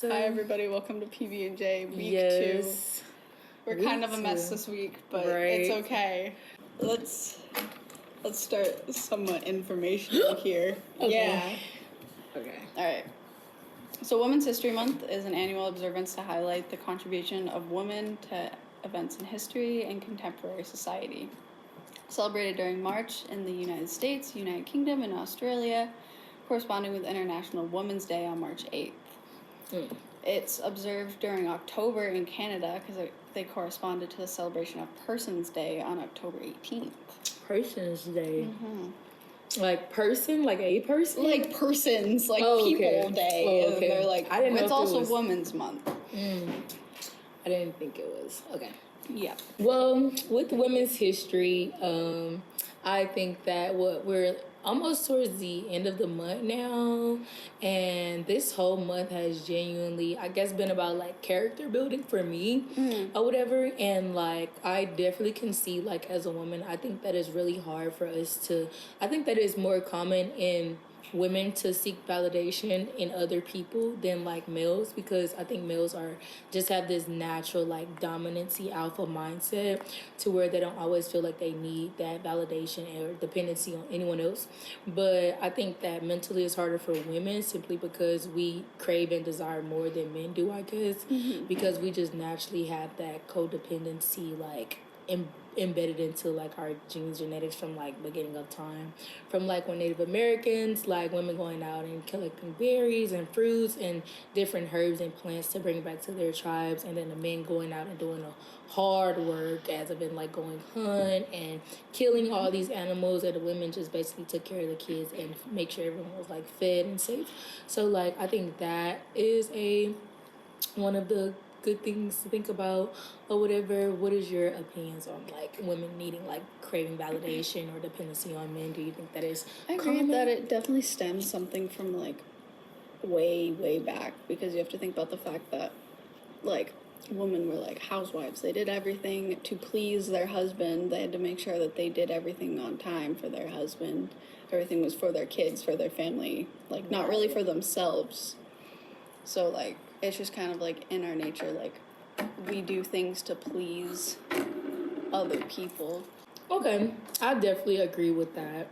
Hi everybody, welcome to PB&J week 2. We're kind of a mess this week, but it's okay. Let's start somewhat informational here. Okay. All right. So Women's History Month is an annual observance to highlight the contribution of women to events in history and contemporary society. Celebrated during March in the United States, United Kingdom, and Australia, corresponding with International Women's Day on March 8th. It's observed during October in Canada because they corresponded to the celebration of Persons Day on October 18th. Persons Day? Mm-hmm. Like person? Like a person? Like persons, like people day. Oh, okay. They're like, I didn't know it's also was... Women's Month. I didn't think it was. Okay. Yeah. Well, with women's history, I think that we're almost towards the end of the month now, and this whole month has genuinely, I guess, been about like character building for me or whatever. And like, I definitely can see, like, as a woman, I think that is really hard for us to, I think that is more common in women to seek validation in other people than like males, because I think males are just have this natural like dominancy alpha mindset to where they don't always feel like they need that validation or dependency on anyone else. But I think that mentally it's harder for women simply because we crave and desire more than men do, I guess, because we just naturally have that codependency like embedded into like our genes, genetics from like beginning of time, from like when Native Americans, like women going out and collecting berries and fruits and different herbs and plants to bring back to their tribes, and then the men going out and doing a hard work as I've been like going hunt and killing all these animals, and the women just basically took care of the kids and make sure everyone was like fed and safe. So like I think that is one of the good things to think about or whatever. What is your opinions on like women needing like craving validation or dependency on men? Do you think that is I agree that it definitely stems something from like way back, because you have to think about the fact that like women were like housewives. They did everything to please their husband. They had to make sure that they did everything on time for their husband. Everything was for their kids, for their family, like not really for themselves. So like it's just kind of like in our nature, like we do things to please other people. Okay, I definitely agree with that.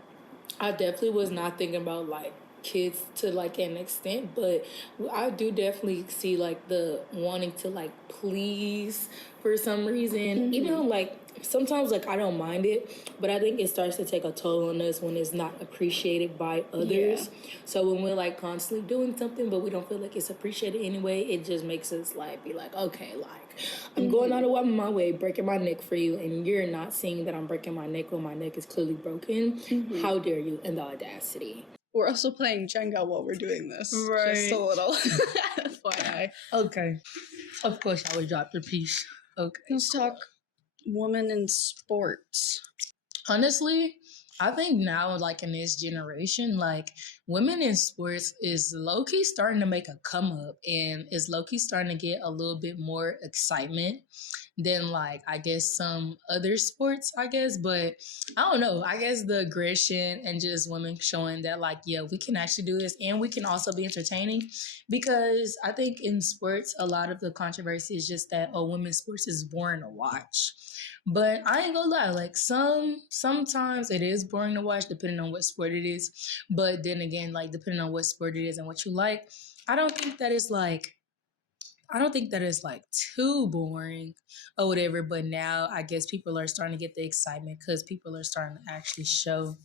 I definitely was not thinking about like kids to like an extent, but I do definitely see like the wanting to like please for some reason, even though like sometimes like I don't mind it, but I think it starts to take a toll on us when it's not appreciated by others. So when we're like constantly doing something but we don't feel like it's appreciated anyway, it just makes us like be like, okay, like I'm going out of my way, breaking my neck for you, and you're not seeing that I'm breaking my neck when my neck is clearly broken. How dare you? And the audacity. We're also playing Jenga while we're doing this. Right. Just a little FYI. Okay. Of course I would drop the piece. Okay. Let's talk women in sports. Honestly, I think now, like in this generation, like women in sports is low-key starting to make a come up, and is low-key starting to get a little bit more excitement than like I guess some other sports, I guess. But I don't know, I guess the aggression and just women showing that like, yeah, we can actually do this and we can also be entertaining, because I think in sports a lot of the controversy is just that women's sports is boring to watch. But I ain't gonna lie, like sometimes it is boring to watch depending on what sport it is. But then again, like depending on what sport it is and what you like, I don't think that it's like too boring or whatever. But now I guess people are starting to get the excitement because people are starting to actually show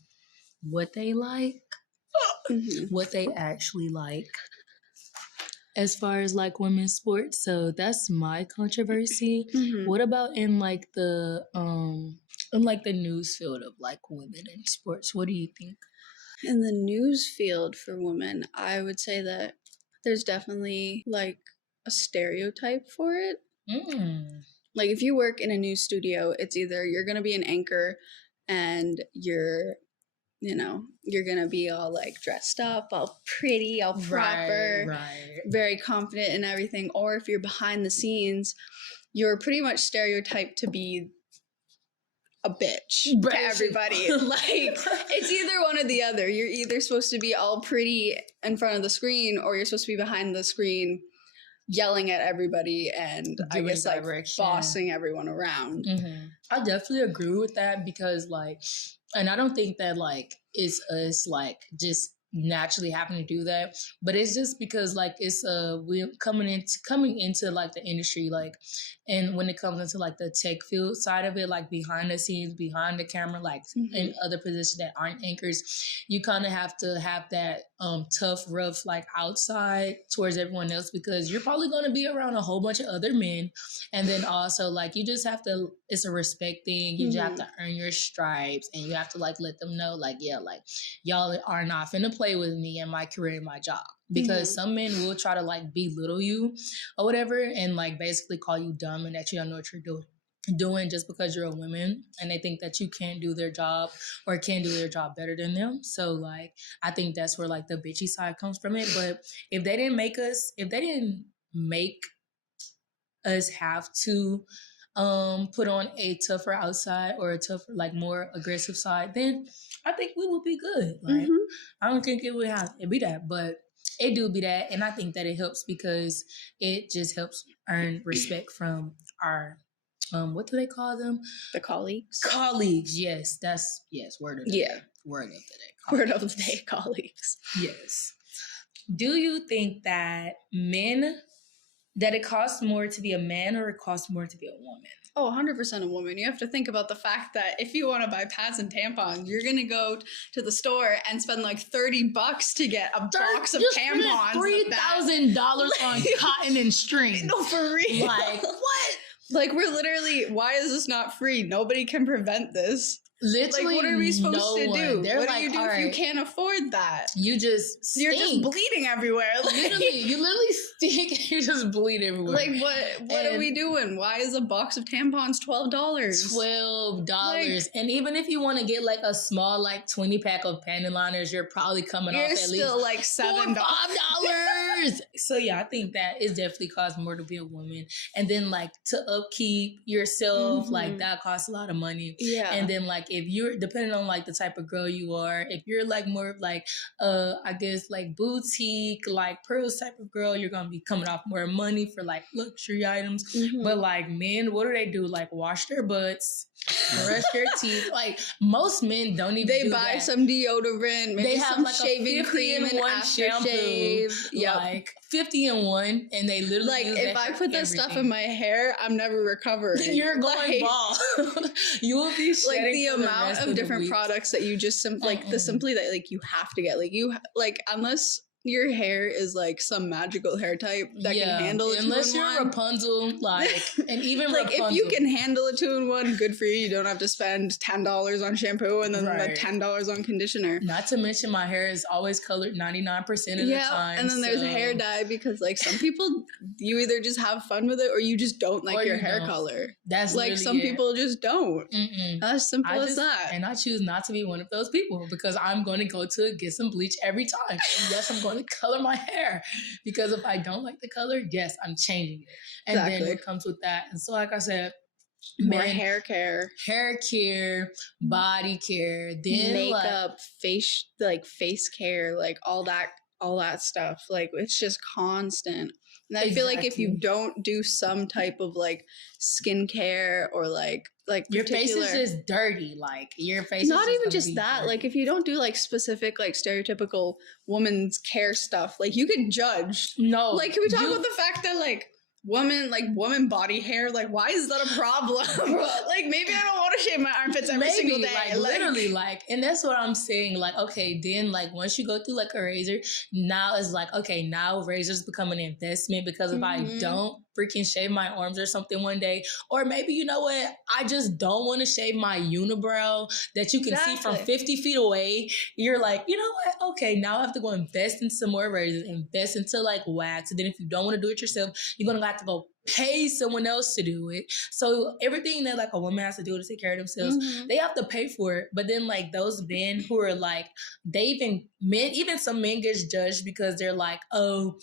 what they like, what they actually like as far as like women's sports. So that's my controversy. What about in like the news field of like women in sports? What do you think? In the news field for women, I would say that there's definitely like a stereotype for it. Like if you work in a news studio, it's either you're gonna be an anchor and you're gonna be all like dressed up, all pretty, all proper, very confident in everything. Or if you're behind the scenes, you're pretty much stereotyped to be a bitch to everybody. Like it's either one or the other. You're either supposed to be all pretty in front of the screen, or you're supposed to be behind the screen yelling at everybody and I guess like direction. bossing everyone around. Mm-hmm. I definitely agree with that because like, and I don't think that like it's us like just naturally happen to do that, but it's just because like it's we coming into like the industry, like, and when it comes into like the tech field side of it, like behind the scenes, behind the camera, like in other positions that aren't anchors, you kind of have to have that tough, rough like outside towards everyone else because you're probably going to be around a whole bunch of other men, and then also like you just have to, it's a respect thing, you just have to earn your stripes, and you have to like let them know like, yeah, like y'all are not finna play with me and my career and my job, because some men will try to like belittle you or whatever and like basically call you dumb and that you don't know what you're doing just because you're a woman, and they think that you can't do their job or can't do their job better than them. So like I think that's where like the bitchy side comes from it. But if they didn't make us have to put on a tougher outside or a tougher, like more aggressive side, then I think we will be good. Like I don't think it would have to be that, but it do be that, and I think that it helps because it just helps earn respect from our what do they call them? The colleagues. Colleagues, yes, that's word of the day. Word of the day. Word of the day, colleagues. Yes. Do you think that that it costs more to be a man or it costs more to be a woman? Oh, 100% a woman. You have to think about the fact that if you want to buy pads and tampons, you're going to go to the store and spend like $30 to get a box of tampons. $3,000 on cotton and string. No, for real. Like, what? Like, we're literally, why is this not free? Nobody can prevent this. Literally, like, what are we supposed to do? They're what like, do you do if you can't afford that? You just stink. You're just bleeding everywhere. Like, you literally stink and you just bleed everywhere. Like, what are we doing? Why is a box of tampons $12? $12. Like, and even if you want to get like a small like 20 pack of panty liners, you're probably coming off at least still like $7. $5. So yeah, I think that it definitely costs more to be a woman. And then like to upkeep yourself, like that costs a lot of money. Yeah. And then like if you're, depending on like the type of girl you are, if you're like more of like I guess like boutique, like pearls type of girl, you're gonna be coming off more money for like luxury items. But like men, what do? Like wash their butts, brush their teeth. Like most men don't even they buy that. Some deodorant, maybe they have some like shaving cream and aftershave. Yep. Like 50 in one, and they literally like if I put that stuff in my hair, I'm never recovering. You're going bald. You will be like the amount of different products that you just simply that like you have to get, like you like unless your hair is like some magical hair type that can handle it. Unless you're Rapunzel, like, and even like Rapunzel. If you can handle a 2-in-1, good for you. You don't have to spend $10 on shampoo and then the $10 on conditioner. Not to mention my hair is always colored 99% of the time. And then there's hair dye because like some people, you either just have fun with it or you just don't like your hair color. That's like some people just don't. As simple as that. And I choose not to be one of those people because I'm going to go to get some bleach every time. And yes, I'm going to color my hair because if I don't like the color, yes, I'm changing it. And then what comes with that. And so like I said, more hair care, body care, then makeup, face care, like all that stuff. Like it's just constant. And I feel like if you don't do some type of like skincare or like your face is just dirty, like your face not is even just that dirty. Like if you don't do like specific like stereotypical woman's care stuff, like you could judge. No, like can we talk about the fact that like woman body hair, like why is that a problem? Like maybe I don't want to shave my armpits every single day, like literally, like, and that's what I'm saying. Like okay, then like once you go through like a razor, now it's like okay, now razors become an investment because if I don't freaking shave my arms or something one day, or maybe you know what, I just don't want to shave my unibrow that you can see from 50 feet away. You're like, you know what, okay, now I have to go invest in some more razors, invest into like wax, and then if you don't want to do it yourself, you're gonna have to go pay someone else to do it. So everything that like a woman has to do to take care of themselves, they have to pay for it. But then like those men who are like, even some men get judged because they're like, oh,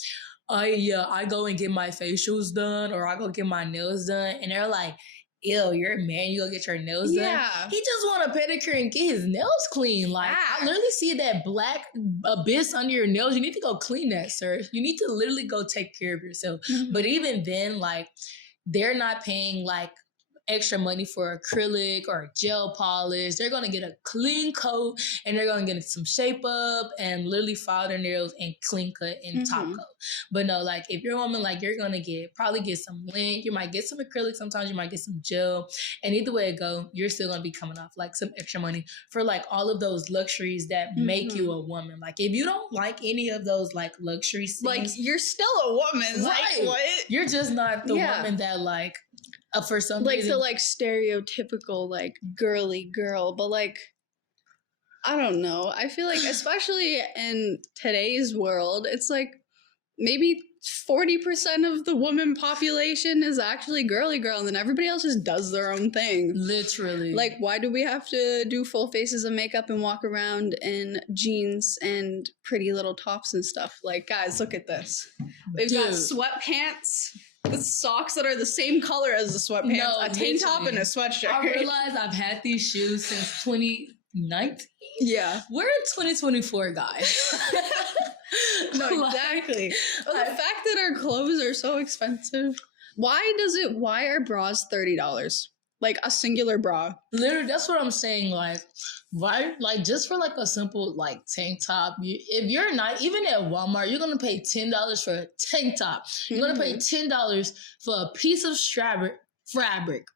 I go and get my facials done or I go get my nails done. And they're like, ew, you're a man, you go get your nails done. He just want a pedicure and get his nails clean. Like, I literally see that black abyss under your nails. You need to go clean that, sir. You need to literally go take care of yourself. Mm-hmm. But even then, like, they're not paying like extra money for acrylic or gel polish. They're going to get a clean coat and they're going to get some shape up and literally file their nails and clean cut and top coat. But no, like if you're a woman, like you're going to probably get some lint. You might get some acrylic. Sometimes you might get some gel. And either way it go, you're still going to be coming off like some extra money for like all of those luxuries that make you a woman. Like if you don't like any of those like luxury things, like you're still a woman. Right. Like what? You're just not the woman that like, for some like reason. The like stereotypical like girly girl, but like I don't know. I feel like especially in today's world, it's like maybe 40% of the woman population is actually girly girl, and then everybody else just does their own thing. Literally. Like, why do we have to do full faces of makeup and walk around in jeans and pretty little tops and stuff? Like, guys, look at this. We've got sweatpants with socks that are the same color as the sweatpants, a tank top and a sweatshirt. I realize I've had these shoes since 2019. Yeah. We're in 2024, guys. No, exactly. But the fact that our clothes are so expensive, why are bras $30? Like a singular bra. Literally, that's what I'm saying. Like, why? Like, just for like a simple like tank top. If you're not even at Walmart, you're gonna pay $10 for a tank top. You're gonna pay $10 for a piece of fabric,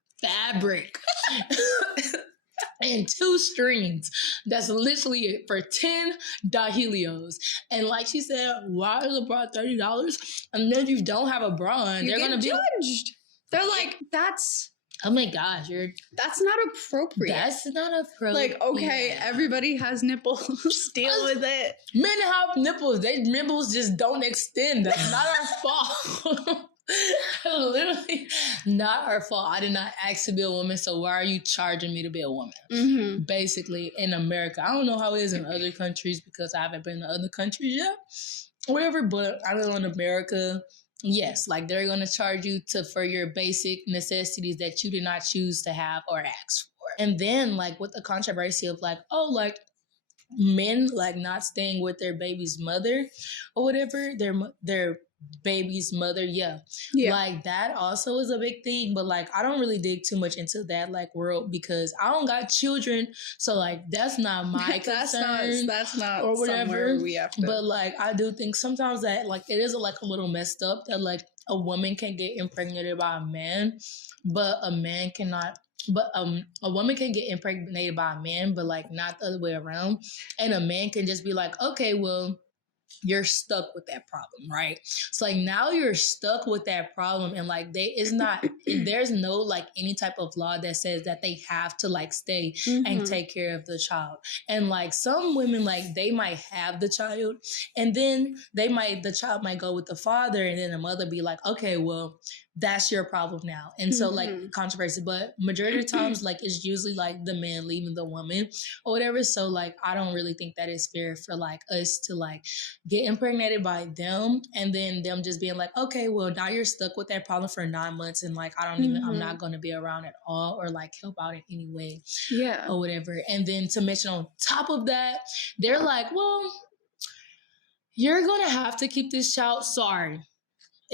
and 2 strings. That's literally it for 10 dahilios. And like she said, why is a bra $30? And then you don't have a bra on, they're gonna be judged. They're like, oh my gosh, that's not appropriate. That's not appropriate. Like, okay, everybody has nipples. Deal with it. Men have nipples. Their nipples just don't extend. That's not our fault. Literally not our fault. I did not ask to be a woman, so why are you charging me to be a woman? Mm-hmm. Basically, in America. I don't know how it is in other countries because I haven't been to other countries yet. Whatever, but I know in America, yes, like they're going to charge you for your basic necessities that you did not choose to have or ask for. And then like with the controversy of like, oh, like men like not staying with their baby's mother or whatever, their baby's mother, yeah, like that also is a big thing. But like I don't really dig too much into that like world because I don't got children, so like that's not my concern. That's not or whatever we have to. But like I do think sometimes that like it is like a little messed up that like a woman can get impregnated by a man, but a man cannot. But a woman can get impregnated by a man, but like not the other way around. And a man can just be like, okay, well, you're stuck with that problem, right? So like now you're stuck with that problem, and like there's no like any type of law that says that they have to like stay and take care of the child. And like some women, like they might have the child, and then the child might go with the father, and then the mother be like, okay, well, that's your problem now. And so like controversy, but majority of the times like it's usually like the man leaving the woman or whatever. So like I don't really think that is fair for like us to like get impregnated by them and then them just being like, okay, well now you're stuck with that problem for 9 months and like I'm not going to be around at all or like help out in any way or whatever. And then to mention on top of that, they're like, well, you're going to have to keep this child. Sorry.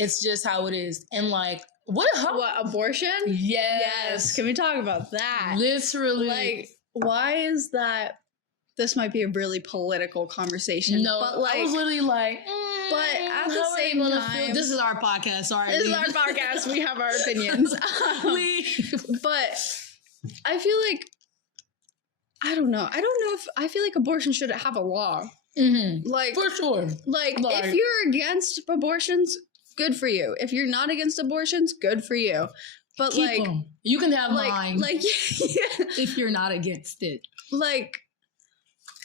It's just how it is. And like, what abortion? Yes. Can we talk about that? Literally. Like, why is that? This might be a really political conversation. No, but like, I was literally like, but at the same time, this is our podcast. Sorry. This is our podcast. We have our opinions. But I feel like, I don't know if, I feel like abortion should have a law. Mm-hmm. Like, for sure. Like, if you're against abortions, good for you. If you're not against abortions, good for you. But keep like, them. You can have mine. Like, if you're not against it. Like,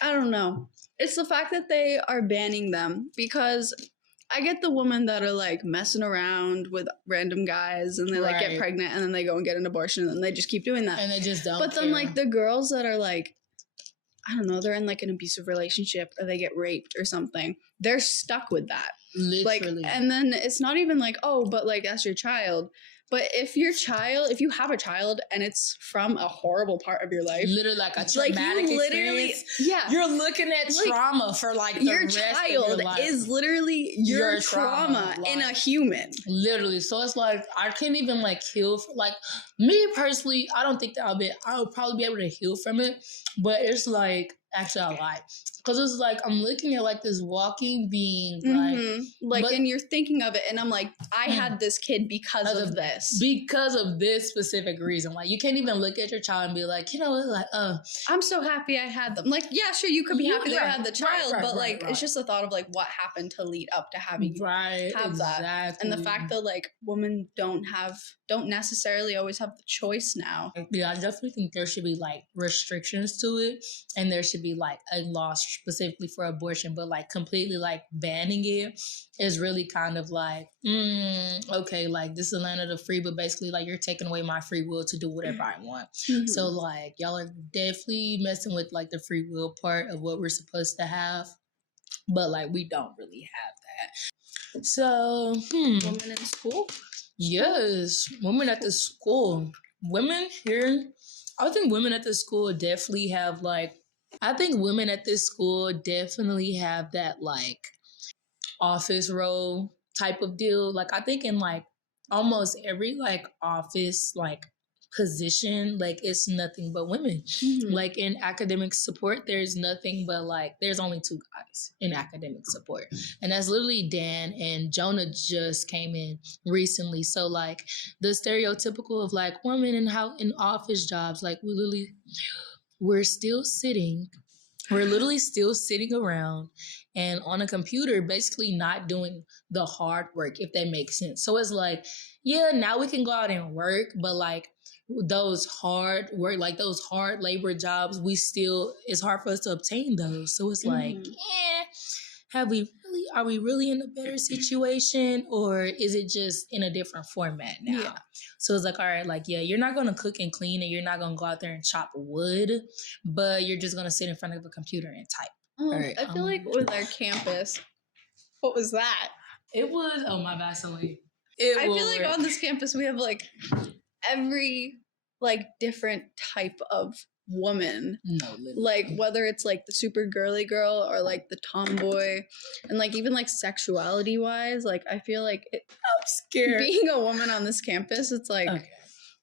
I don't know. It's the fact that they are banning them because I get the women that are like messing around with random guys and they like get pregnant and then they go and get an abortion and they just keep doing that. And they just don't. But then like the girls that are like, I don't know, they're in like an abusive relationship or they get raped or something. They're stuck with that. Literally. Like, and then it's not even like, oh, but like that's your child. But if you have a child and it's from a horrible part of your life, literally like a traumatic experience, you're looking at trauma for like the your rest child of your life. is literally your trauma like, in a human. Literally, so it's like I can't even like heal. Like me personally, I don't think that I would probably be able to heal from it. But it's like actually I lied. Because it's like I'm looking at like this walking being, like, and you're thinking of it, and I'm like, I had this kid because of this specific reason. Like you can't even look at your child and be like, you know, like, I'm so happy I had them. Like, yeah, sure, you could be happy that I had the child, but like, it's just the thought of like what happened to lead up to having have that, and the fact that like women don't necessarily always have the choice now. Yeah, I definitely think there should be like restrictions to it, and there should be like a law specifically for abortion, but like completely like banning it is really kind of like, okay, like this is the land of the free, but basically like you're taking away my free will to do whatever I want. So like y'all are definitely messing with like the free will part of what we're supposed to have, but like we don't really have that. So women in school? Yes, women at the school. Women here, I think women at the school definitely have like, I think women at this school definitely have that like office role type of deal. Like I think in like almost every like office like position, like it's nothing but women. Like in academic support, there's nothing but like there's only 2 guys in academic support, and that's literally Dan and Jonah just came in recently. So like the stereotypical of like women and how in office jobs, like we're literally still sitting around and on a computer, basically not doing the hard work, if that makes sense. So it's like, yeah, now we can go out and work, but like those hard work, like those hard labor jobs, it's hard for us to obtain those. So it's like, are we really in a better situation, or is it just in a different format now? Yeah. So it's like, all right, like, yeah, you're not going to cook and clean and you're not going to go out there and chop wood, but you're just going to sit in front of a computer and type. Right, I feel like with our campus, what was that? It was, oh my bad, Celine. I feel like on this campus we have like every like different type of woman. No, literally. Like whether it's like the super girly girl or like the tomboy, and like even like sexuality wise, like I feel like I'm scared being a woman on this campus. It's like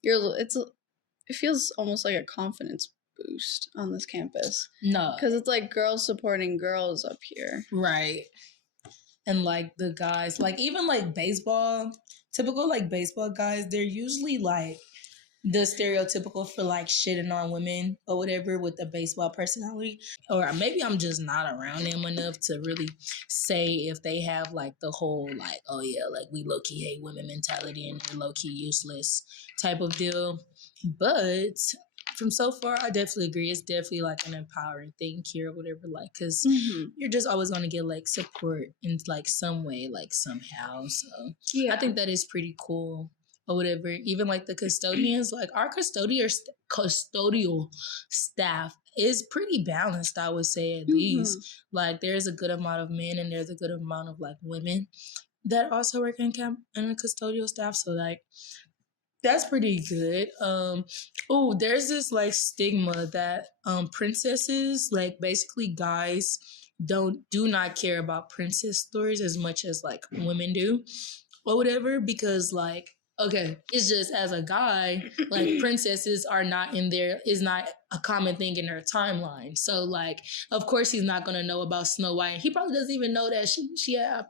it feels almost like a confidence boost on this campus. No, because it's like girls supporting girls up here, right? And like the guys, like even like baseball, typical like baseball guys, they're usually like the stereotypical for like shitting on women or whatever with the baseball personality. Or maybe I'm just not around them enough to really say if they have like the whole like, oh yeah, like we low-key hate women mentality and they're low-key useless type of deal. But from so far, I definitely agree. It's definitely like an empowering thing here or whatever, like, because you're just always going to get like support in like some way, like somehow. So yeah. I think that is pretty cool or whatever. Even like the custodians, like our custodial staff is pretty balanced, I would say, at least. Like there's a good amount of men and there's a good amount of like women that also work in the custodial staff. So like, that's pretty good. There's this like stigma that princesses, like basically guys do not care about princess stories as much as like women do or whatever, because like, okay, it's just as a guy, like princesses is not a common thing in her timeline. So like, of course he's not gonna know about Snow White. He probably doesn't even know that she had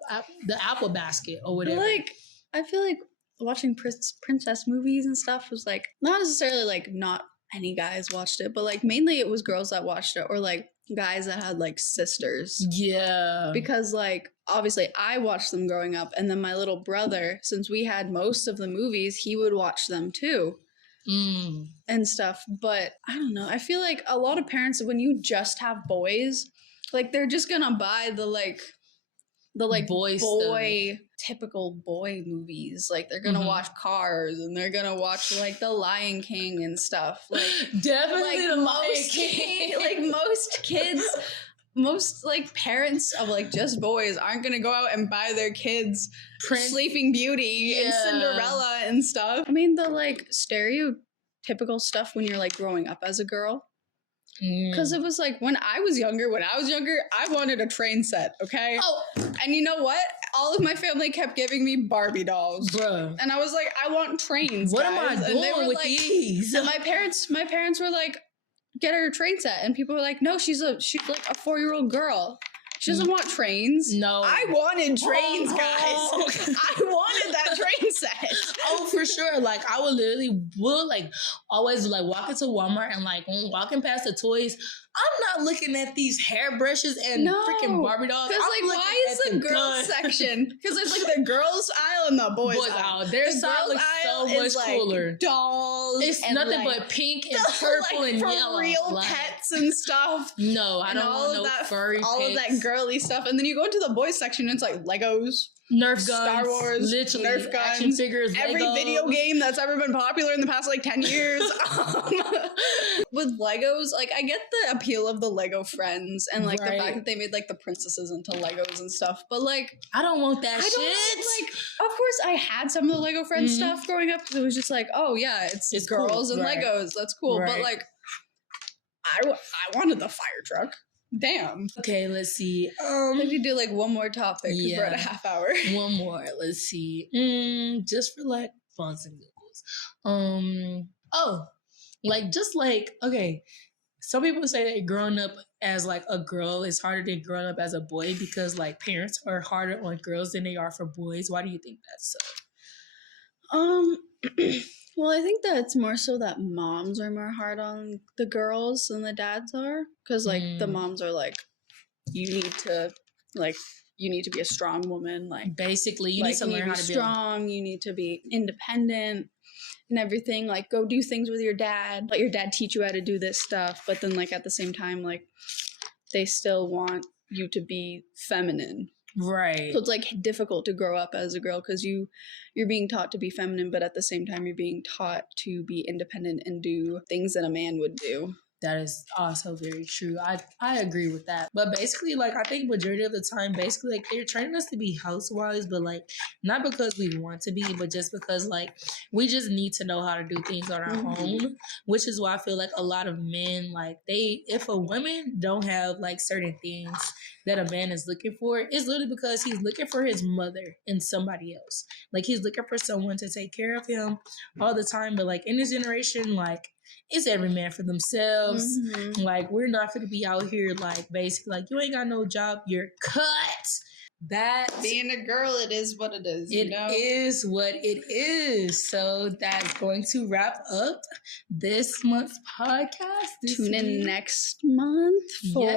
the apple basket or whatever. Like, I feel like watching princess movies and stuff was like not necessarily like not any guys watched it, but like mainly it was girls that watched it or like guys that had like sisters. Yeah. Because like obviously I watched them growing up, and then my little brother, since we had most of the movies, he would watch them too. And stuff. But I don't know. I feel like a lot of parents, when you just have boys, like they're just gonna buy the typical boy movies. Like they're gonna watch Cars and they're gonna watch like The Lion King and stuff. Like definitely like, most kids most like parents of like just boys aren't gonna go out and buy their kids Sleeping Beauty and Cinderella and stuff. I mean, the like stereotypical stuff when you're like growing up as a girl. Because it was like when I was younger, I wanted a train set, okay? Oh. And you know what? All of my family kept giving me Barbie dolls. Bruh. And I was like, I want trains. What guys. Am I doing with these? And my parents were like, get her a train set. And people were like, no, she's like a 4-year-old girl. She doesn't want trains. No. I wanted trains, guys. I wanted that train set. Oh, for sure. Like, I would like always like walk into Walmart and like when walking past the toys, I'm not looking at these hairbrushes and freaking Barbie dolls. Because like, why is the girls section? Because it's like the girls aisle and the boys aisle. Their side looks so much cooler. Dolls. It's nothing but pink and purple and yellow. Real pets and stuff. No, I don't want no furry pets. All of that girly stuff. And then you go into the boys section and it's like Legos. Nerf guns, Star Wars, literally, Nerf guns, action figures, every Legos. Video game that's ever been popular in the past like 10 years. With Legos, like I get the appeal of the Lego friends and like the fact that they made like the princesses into Legos and stuff, but like I don't want that shit. Like, of course, I had some of the Lego friends stuff growing up because it was just like, oh yeah, it's girls cool. and Legos, that's cool. But like, I wanted the fire truck. Damn. Okay, let's see. Maybe do like one more topic because we're at a half hour. One more. Let's see. Just for like funs and giggles. Okay. Some people say that growing up as like a girl is harder than growing up as a boy because like parents are harder on girls than they are for boys. Why do you think that's so? Well, I think that it's more so that moms are more hard on the girls than the dads are. Because, like, the moms are like, you need to be a strong woman. Like, basically, you need to learn how to be strong. You need to be independent and everything. Like, go do things with your dad. Let your dad teach you how to do this stuff. But then, like, at the same time, like, they still want you to be feminine. Right. So it's like difficult to grow up as a girl because you're being taught to be feminine, but at the same time you're being taught to be independent and do things that a man would do. That is also very true. I agree with that. But basically, like, I think majority of the time, basically, like, they're training us to be housewives, but, like, not because we want to be, but just because, like, we just need to know how to do things on our own, which is why I feel like a lot of men, like, if a woman don't have, like, certain things that a man is looking for, it's literally because he's looking for his mother and somebody else. Like, he's looking for someone to take care of him all the time. But, like, in this generation, like, it's every man for themselves. Like, we're not going to be out here, like, basically, like, you ain't got no job, you're cut. That being a girl, it is what it is. It is what it is. So that's going to wrap up this month's podcast. Tune in next month for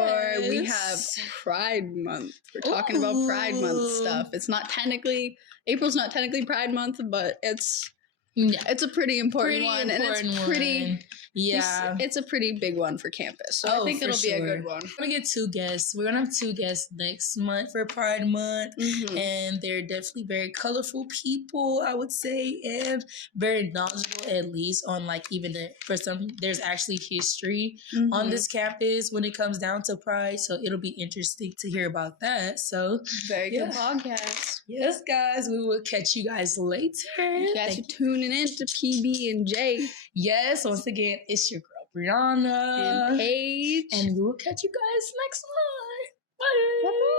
we have Pride Month. We're talking about Pride Month stuff. It's not technically April's not technically Pride Month, but it's a pretty important one, and it's pretty. Yeah, it's a pretty big one for campus. So I think it'll be a good one. We're gonna get 2 guests. We're gonna have 2 guests next month for Pride Month, and they're definitely very colorful people, I would say, and very knowledgeable, at least on like even for some. There's actually history on this campus when it comes down to Pride, so it'll be interesting to hear about that. So very good podcast. Yes, guys, we will catch you guys later. You guys are tuning in to PB&J. Yes, once again, it's your girl Brianna and Paige, and we will catch you guys next month. Bye. Bye-bye.